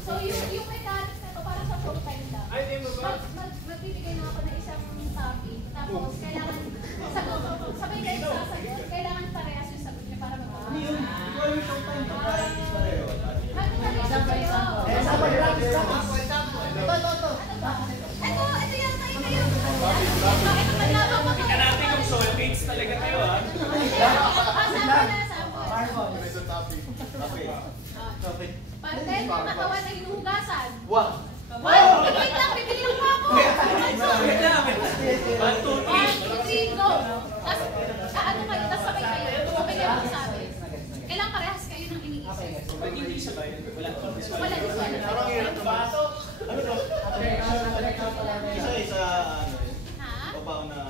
So yung mechanics na to para sa showtime lang. Magbibigay na ako ng isang topic. Tapos kailangan sabay kayo sasagot. Kailangan parehas yung sagot niya para mag-awa. Ikaw yung showtime. Mag-isang kayo. Ito yan tayo kayo. Ika natin kung soulmates talaga kayo ha. Parte ng katawan ay hinugasan. Wow! Wait lang, bibili lang po ako. Wait lang. 1, 2, 3, go. Tapos, ano kayo, tapos sabay kayo. Sabay kayo magsabi. Kailangan parehas kayo ng iniisip. Pag hindi sabay, wala. Wala din wala. Parang hirap na baso. Ano to? Isa-isa, ano eh. Ha? Papaw na,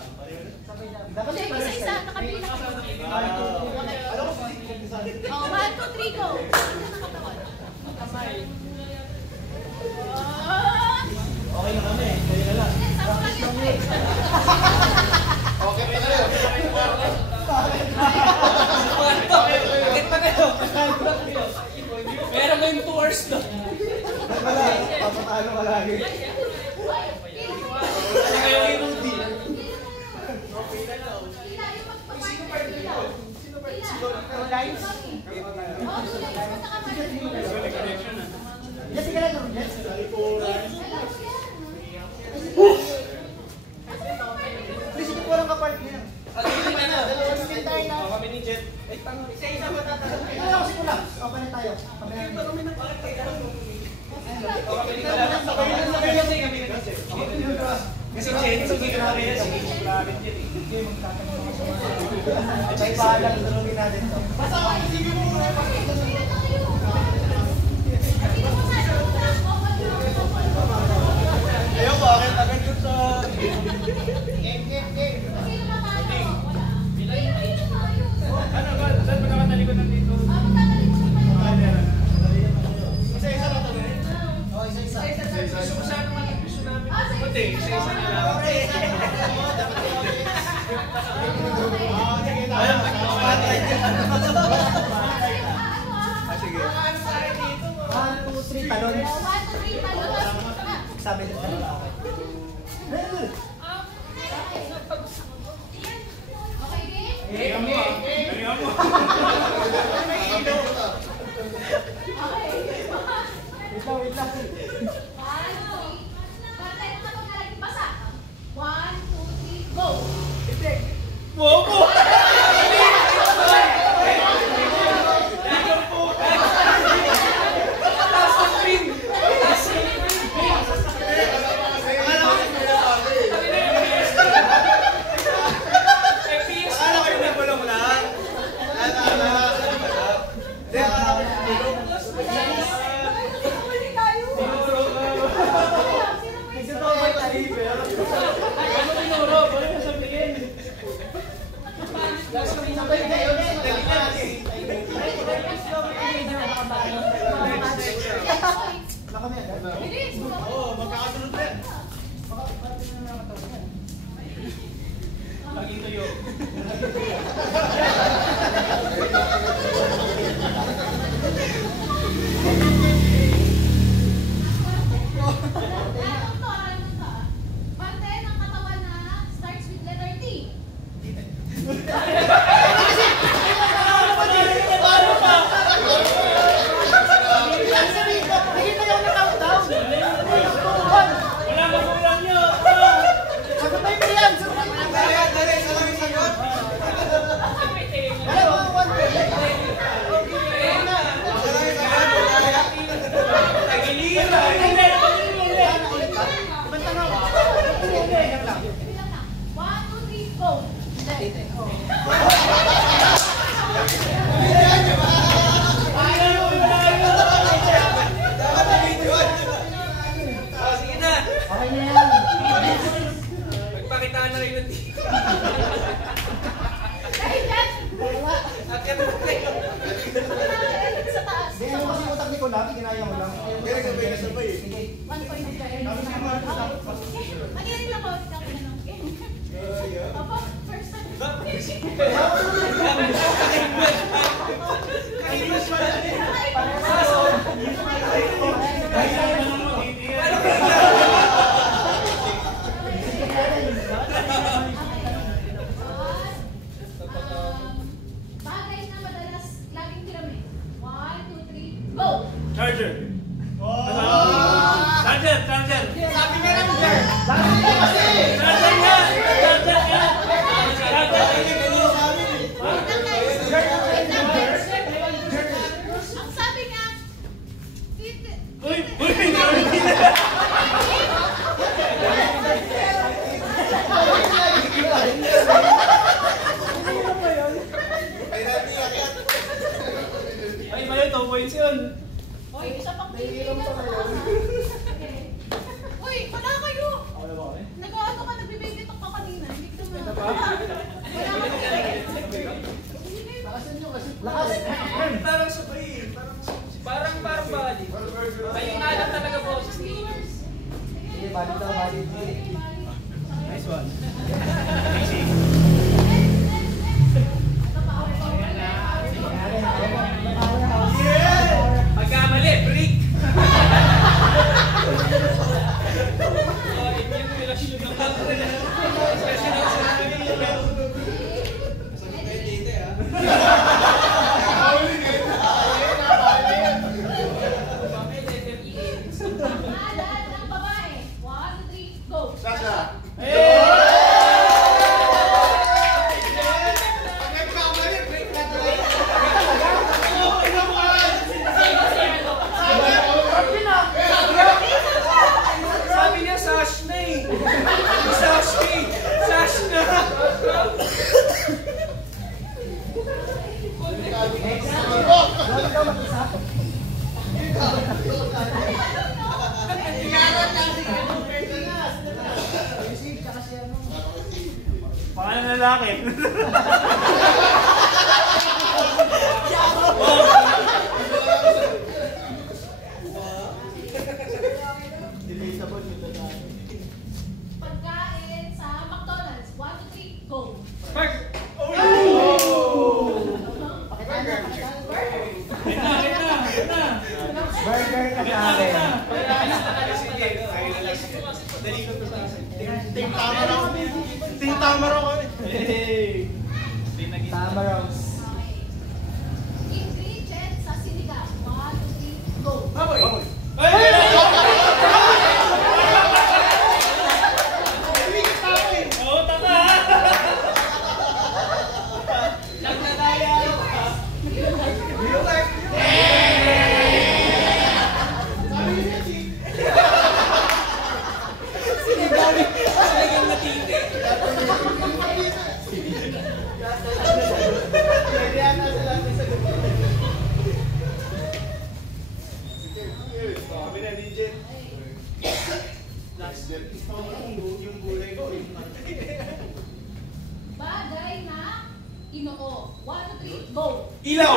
Hindi, isa-isa, nakabili na kayo. alam ko sa Oh, 1, 2, 3, go. Ano ng katawan? okay na kami, kaya na lang. Sama lang yun. Okay pa kayo. Bakit pa kayo? Meron kayong 2 hours na. Wala, papatalo ka lagi. Kasi kayo yung Rudy. Sige po lang kapart niya. Kami ni Jet. Isa-isa mo tatanong. Ano lang, sige lang. Open na tayo. Kami na Kasi Jet, sige ka na rin. May bahalang tulungin natin to. Basta ako, sige mo muna. Ayaw ko, akin agad yun sa... Game. Ano ba? Saan ba nakatalikod nandito? Isa-isa lang to, eh. Oo, isa-isa. Gusto ko sana gusto namin. Hindi, isa-isa na lang. Sige. 1, 2, 3, talon. Sabi nito talon ako. Wait lang. 1, 2, 3, go! Bobo! Oo, magkakasunod din. Lagi tuyo. Parte ng katawan na starts with letter T. Wala na kulang nyo! Sagutin mo yan! Dali, salang sagot. Magpakitaan na rin ng dito. Hindi mo kasi utak ni Kunapi, ginaya mo lang. Hindi, sabay. Sige. 1 point na kayo. Mag-iari lang ako. Opo, first time. Kahit Charger. Charger, charger. Sabi nga lang, sir. Charger nga. Charger nga. Ang sabi nga, Uy! Ay, mali, 2 points yun. Uy, isa pang kaibigan sa taas. Uy, wala kayo. Nag-ano ka, nagbibigay ka kanina. Hindi ka na. Wala ka. Parang sabay eh. Parang bali. Ay, yung alam talaga boses ni Inos. Sige, balik daw, balik. Nice one. Pagkamali, break! Yung relasyon ng kapre. Especially na sa Pangalan ng babae. 1, 2, 3, go. Sasha. Sabi niya, Sash na eh. Sash eh. Sash na. Pangalan ng lalaki. Pagkain sa McDonald's. 1, 2, 3, go. Spark! Burger ka sa akin. Ting tama raw. Ting tama raw. Tama, Rose. Okay. Ingredient sa sinigang. 1, 2, 3, go. Baboy! Oo, tama! Nagdadaya! Sinigang na titi. Sabi na DJ. Last jet. Yung gulay ko. Bagay na inoo. 1, 2, 3, go. Ilaw!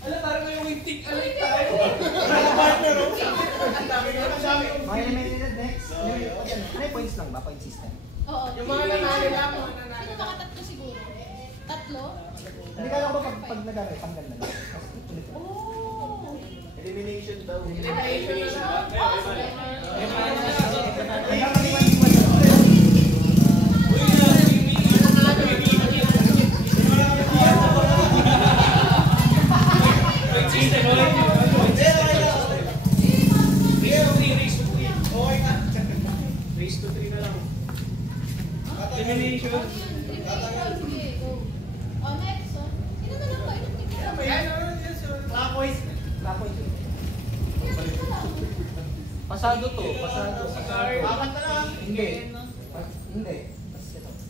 Alam, parang may wintik alay tayo. Okay, eliminated next. Ano yung points lang ba? Point system? Oo. Yung mga nanalo lang. Sino mga tatlo siguro? Tatlo? Hindi ka lang ba pag nag-ano, tanggal na lang? Ulit lang. Oh. Elimination daw. Elimination na lang. Oh, sige. Hanggang kaliwan-liwan na lang. Race to 3 na lang. Elimination. Sige, go. Oh, next. Oh. Sino na lang ba? Lapoy. Lapoy. Pasado to. Pasado. Apat na lang. Hindi. Hindi.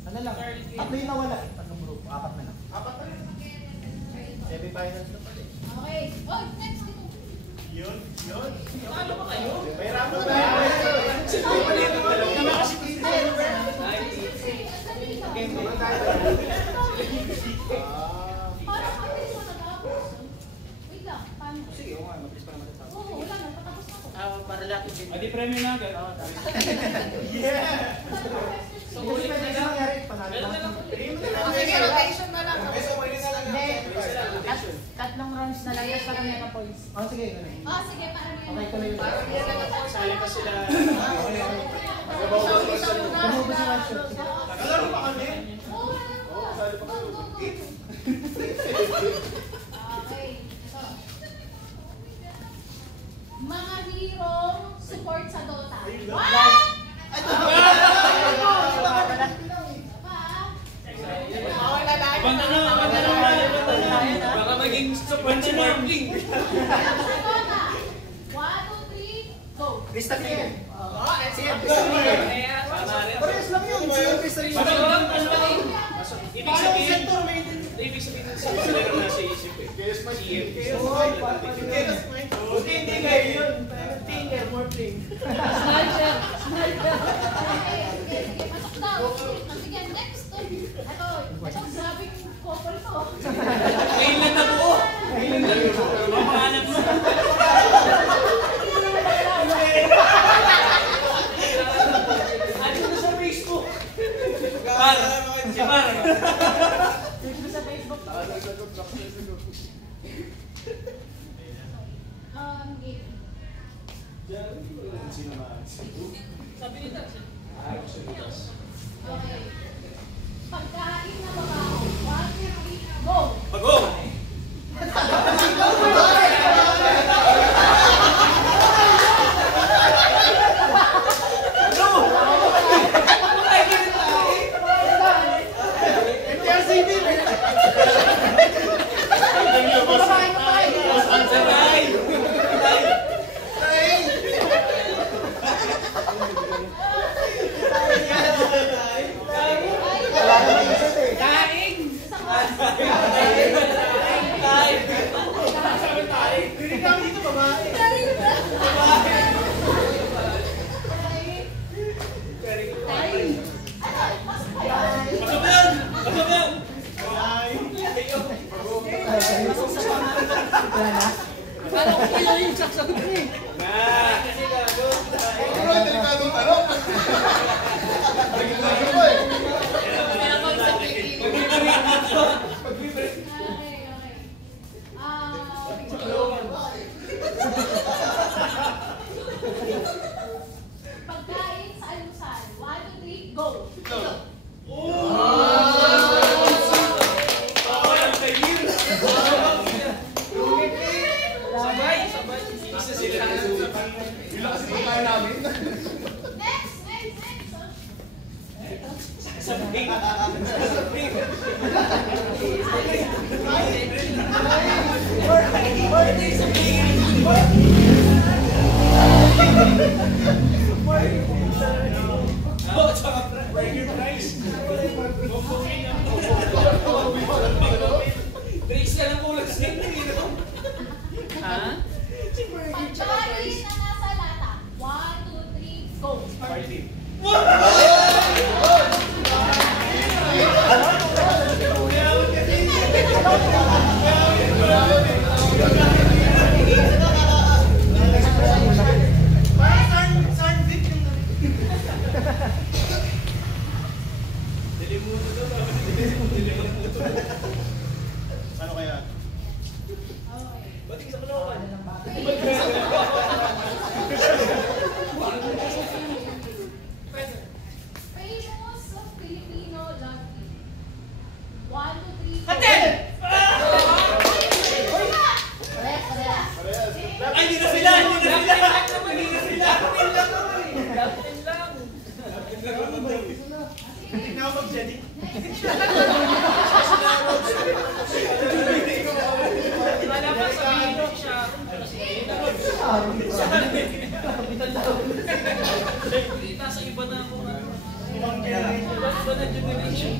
Ano lang? Tatlo yung nawala. Tatlong grupo. Apat na lang. Apat na lang. Semi-finals na pala. Okay. Oh, next. Ito. Yun. Ano ba kayo? Mayroon mo tayo. Parang mabilis mo natapos. Wait lang. Paano? Sige, oo nga. Mabilis pa naman ito. Oo, wala na. Patapos na ako. Para lahat yung Adi premyo na agad. Yeah! So, Kasi ulit pwede na na lang. mangyari. Panalo Meron na lang. lang. Sige, rotation na lang. So, pwede na lang. Tatlong rounds na lang yung sa kanya na points. Oh, sige. Ano yun? Oh, sige. Para may Okay, tuloy yun. Sali pa sila. Tumubos yung one shot. Kalaro pa kami. Oo, wala na. Go, go, go. maging sobrang snorkeling. Sakota. 1, 2, 3, go. Krista Clear. Parehas lang yun. Ibig sabihin sila na nasa isip eh. CM. Buti hindi kayo yun. Tinker, more thing. Sniper. Sige, pasok daw. Sige, next. Ito, grabing couple to. Ngayon lang nabuo. Mapangalan mo. Ano na sa Facebook? Para. Sa Facebook. Game. Sabi nila. Okay. Pagkain na babaho. 1, 2, 3, go. Bago! Pagkain sa almusal. 1, 2, 3, go. Isa sila. Next. Sabi. Brace ka lang kulang sa Ha? Pagkain na nasa lata. 1, 2, 3, go. party. Ano kaya? Ba't sa Caloocan? Famous Filipino love team. 1, 2, 3, go. Aten! Ay, hindi na sila! Hindi na sila! Hindi na sila! Captain lang! Hindi na ako mag-jadi. Wala pa sabihin ko siya. Kita sa iba na ako na. Iba na generation.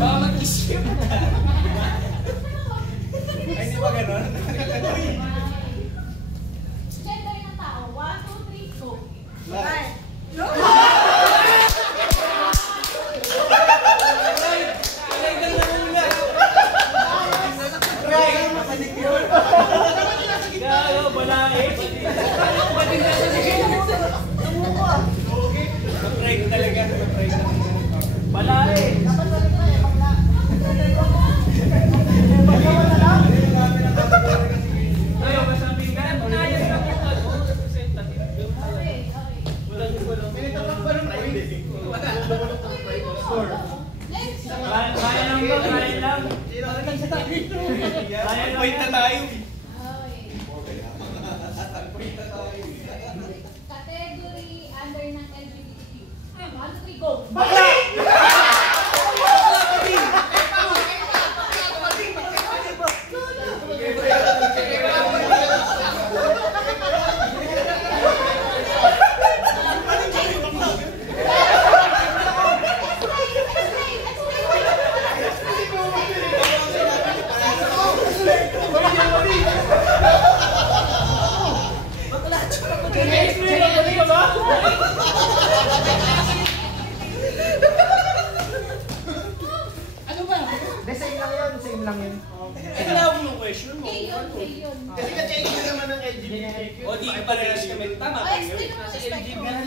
Baka mag-isip. Ay, hindi ba ganun? Gender ng tao. 1, 2, 3, go. Gayo, balae. Break talaga. Balae. Ayaw, masabing ka. Punayan lang yung representative. Okay. Next. Kaya lang ba? Kaya lang. Point na tayo. Category under ng LGBTQ. 1, 2, 3, go. Bakla!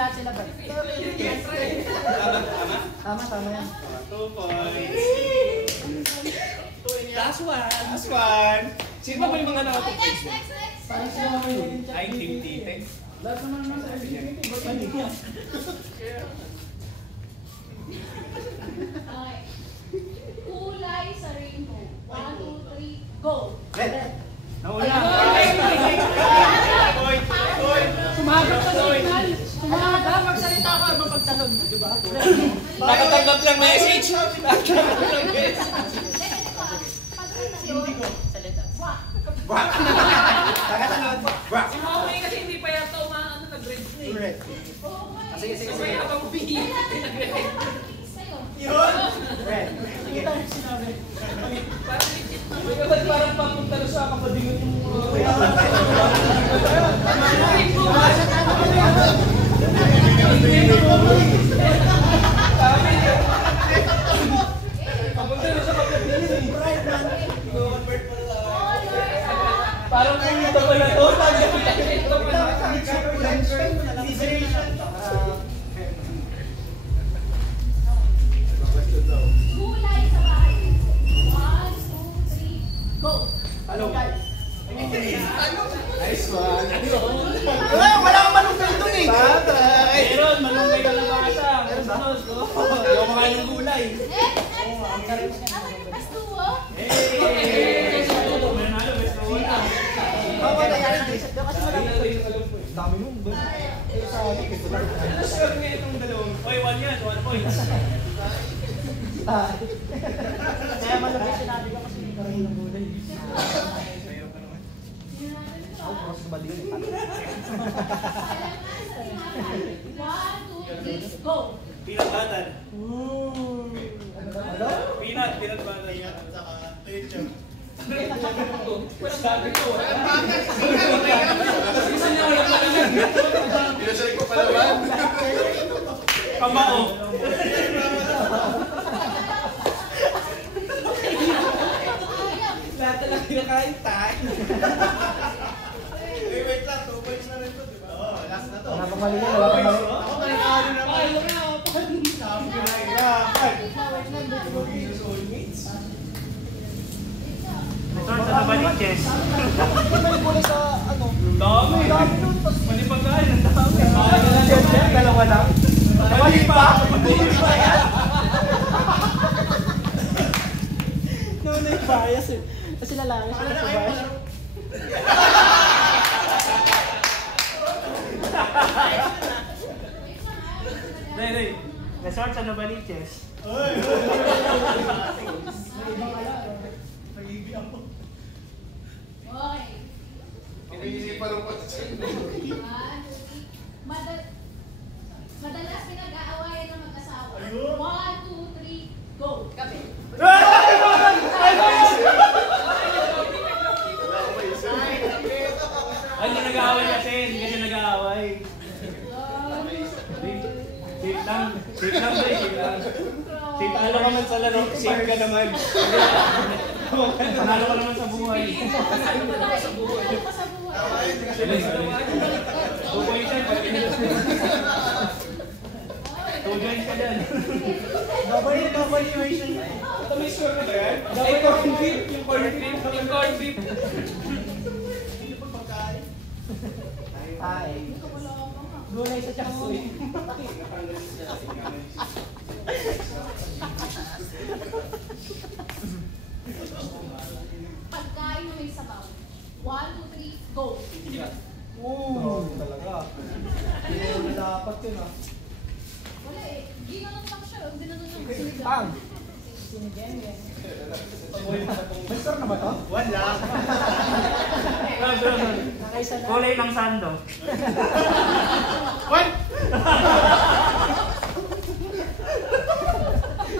lahat sila ba? Tama yan. 2 points. Last one. Sino ba yung mga Okay, nakapag-face next. Parang sila may Ay, Team Tite. lahat naman nasa activity. Ba't mali yan? Okay. Kulay sa rainbow. 1, 2, 3, go! Red. Nauna. Sumagot sa signal. Sumagot. Magsalita ka habang pagtalon. Diba? Nakatanggap lang message. Salita. Si Maui kasi hindi pa yata umaano nag-grade na eh. Red. Sige. Kaya habang umihi. Red. Sige. Sinabi. Parang legit na. Ba't parang papunta na sa kapadingan yung... Papunta na sa kapadingan eh. Parang pumunta pa na to. Kulay sa bahay. 1, 2, 3, go! Ano? Nice one. Wala kang malunggay dun eh. Meron, malunggay ka lang basa. Meron ba? Hindi ako makain ng gulay. Next. Ano yung best duo? Manalo, best of all. Wala yan. Kasi wala. Dami nun. Sa akin, ito lang. Ano score ngayon ng dalawang? Oy, 1 yan, 1 point. Kaya malapit sinabi ko kasi hindi ka rin ng gulay. Ako, puros na balik. 1, 2, 3, go! Peanut butter. Ano? Peanut butter. Walang sabi ko. Isa niya wala pa lang. Pinasalik ko pala ba? Kamao. Lahat na lang kinakain tayo. Wait lang, 2 points na rin to, di ba? Oo, last na to. Wala pang mali. Wala pang mali. Ako malikado naman. Sabi ko na hirapan. Return sa balik, Chess. May kulay sa ano? Dami. Dami nun. Manipagkain, ang dami. Chess, dalawa lang. Mali pa. Nauna yung bias eh. Kasi lalaki siya sa bias. Ray. Resort sa Novaliches. Okay. Iniisipan mo pa siya. 1, 2, 3. Madalas pinag-aawayan ng mag-asawa. 1, 2, 3, go! Gabi. Ay, hindi nag-aaway kasi. Hindi kasi nag-aaway. Safe lang, safe lang. Safe ka naman sa laro. Safe ka naman. Panalo ka naman sa buhay. Ano pa sa buhay? 2 points yan. 2 joints ka dyan. Double immersion. Ito may score na ba yan? Ay, corn beef. Yung corn beef. Ay. Gulay sa chaksoy. Pagkain na may sabaw. 1, 2, 3, go! Oo, talaga. Hindi mo dapat yun ah. Wala eh. Ginanon lang siya. Ginanon lang. Sinigang. Pang! Sinigyan. May score na ba to? Wala. Nakaisa na. Kulay ng sando. What?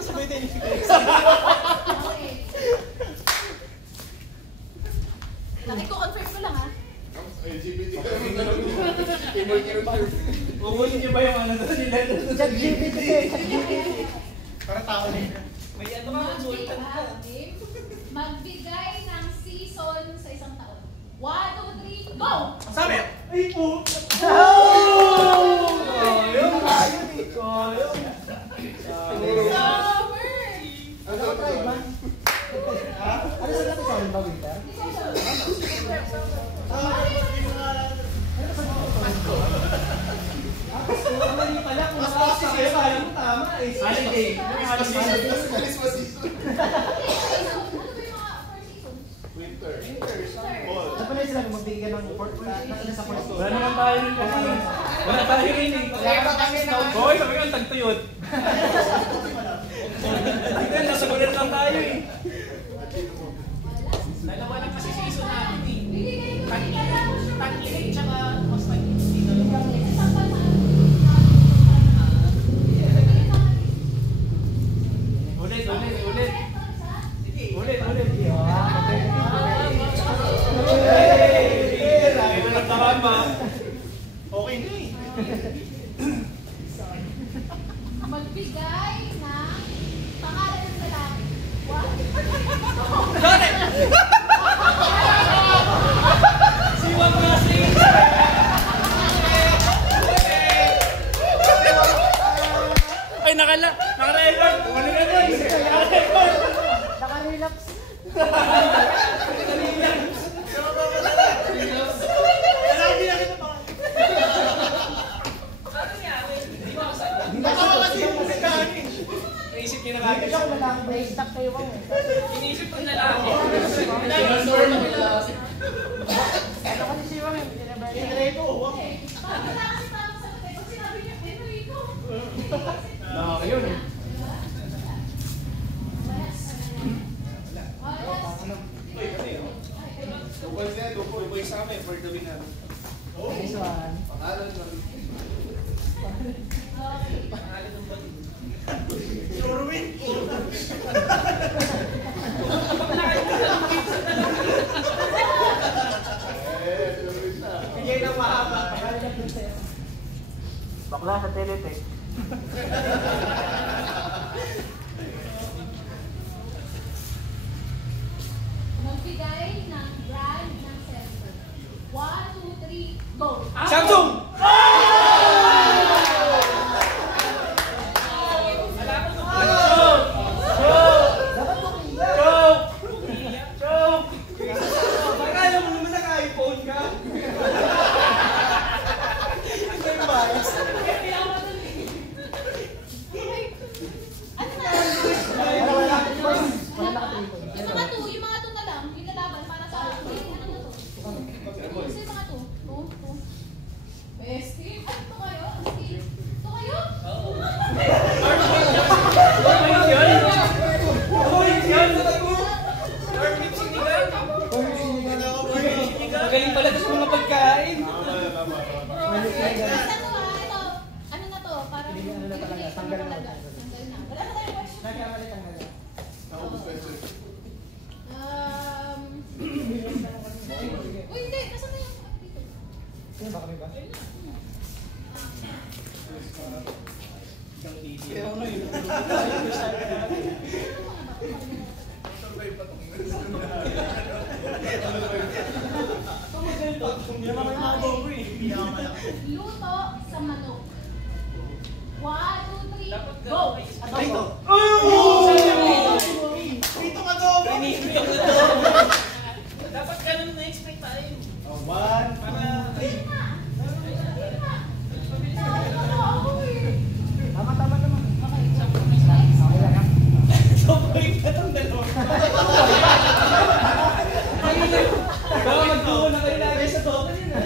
Sabay din yung Okay. Nakiko-confirm ko lang ha. LGBT ka. Imoy-confirm. Ubunin niyo ba yung ano doon nila? ChatGPT. Para tao nila. May ano ka, sultan ka. Magbigay ng season sa isang taon. 1, 2, 3, go! Sabi! Ay po! Oh! Ano ka try ba? Ano sa natin sa ba, Winter? Mali pala kung makakasakay parang tama eh. Holiday. Christmas season. Ano ba yung mga first season? Winter. Sa panay sila magbigay ng sa first Wala naman tayo rin kasi. Wala tayo rin eh. Hoy, sabi ko, tagtuyot. Hindi, nasa gulat lang tayo eh. Dalawa lang kasi season natin eh. Hindi kayo Tag-init tsaka mas tag-init. Ulit. Ulit. Ito lang tama. Okay na eh. Magbigay ng pangalan ng lalaki. What? Siwag kasi. Ay, naka-record. Naka-record. Naka-relax. Naisip niyo na Hindi kagad. siya lalaki ba? Stuck kayo ba? Iniisip ko na lang. Ano kasi siya ba? Parang wala kasi parang sagot eh. Pag sinabi niya, Enrico. Yun. Dupol siya, dupol. Boy sa amin for the winner. This one. Pangalan lang. Luis na. Bigay na mahaba. Bakla sa Teletech. Magbigay ng brand ng cellphone. 1, 2, 3, go! Samsung! Akala mo naman naka-iPhone ka? Yung mga to na lang, yung lalaban para sa ano na to? Kasi yung mga to. Best team. Ano to kayo? Team. To kayo? Magaling pala sa mga pagkain. Basta to ito. Ano na to? Parang Ano na talaga? Tanggal na. Tanggal na. Wala na tayong question. Nagkamali tanggal na. Ako po question. Uy, hindi. Nasaan na yung dito? Sino ba kami ba? Luto sa manok. 1, 2, 3, go! Ay, ito. Dapat ganun na-expect tayo. One, Tama naman. Okay. Okay lang ha? Sobrang katong dalawa. Baka magtuwa na kayo lagi sa total yun ah.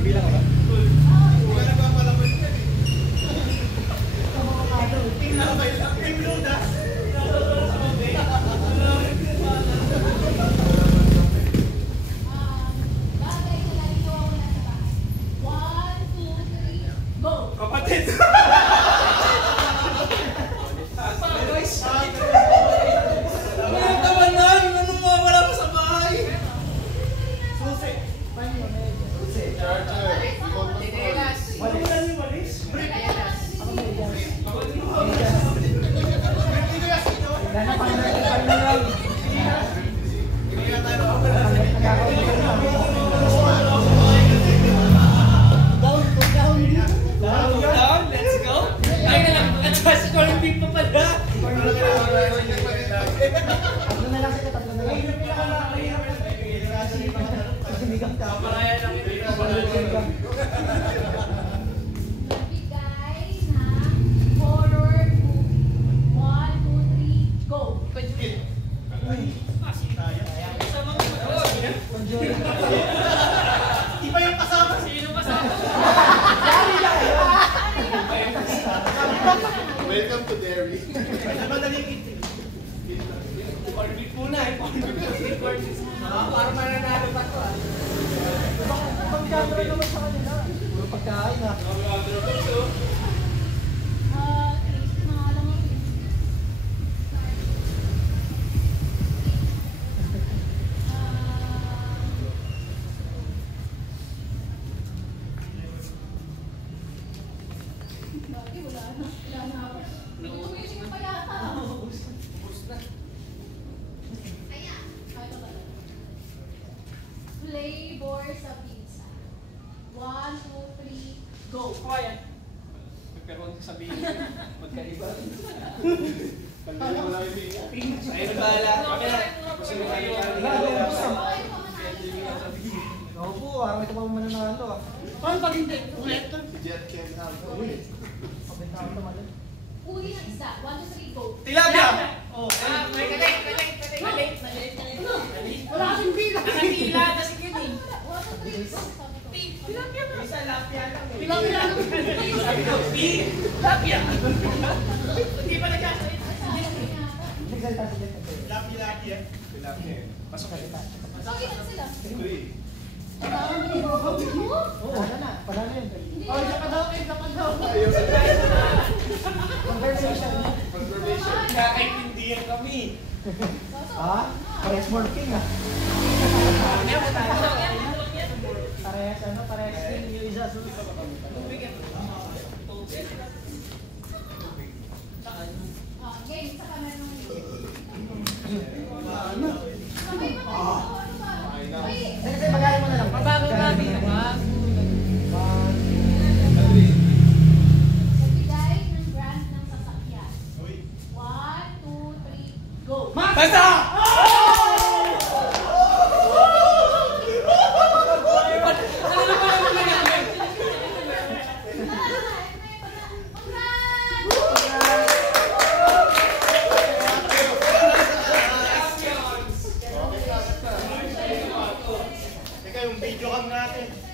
Bilang ka ba? Welcome to Derry. Orbit muna eh. Para mananalo pa to ah. Pagkakaro naman sa kanila. Puro pagkain ah. Nangalan mo. Bakit wala na? Wala na ako. Tumising pa yata. Ay, ito talaga. Flavor sa pizza. 1, 2, 3, go! Quiet. Pero kung sabihin magkaiba. Pagkakala mo lang yung Ayun bahala. Sino kayo? Oo po, parang ito pa mananalo ah. Paano pag hindi? Ulit. Jet can have. Pabenta ako naman. Uli ng isda. 1, 2, 3, go! Tilapia! Oh, may galit. Wala kasing bilang. Nakatila na si Kitty. 1, 2, 3, go! Tilapia ba? Isa lapia lang eh. Bilang. Sabi ko, tilapia. Hindi pa nagkasalit. Nagsalita sila sa tayo. Tilapia. Pasok kayo. So, ilan sila? Oo, wala na. Wala na yun. Oh, isa pa daw. Conversation. Confirmation. Kakaintindihan kami. Ah? Parehas working ah. Parehas ano? Parehas din yung isa. Game sa camera ng Sabay pa tayo. Ano ba? Ay, Sige, magaling mo na lang. Mabago-bago. magbigay ng brand ng sasakyan. 1, 2, 3, go! Basta! Teka, yung video cam natin.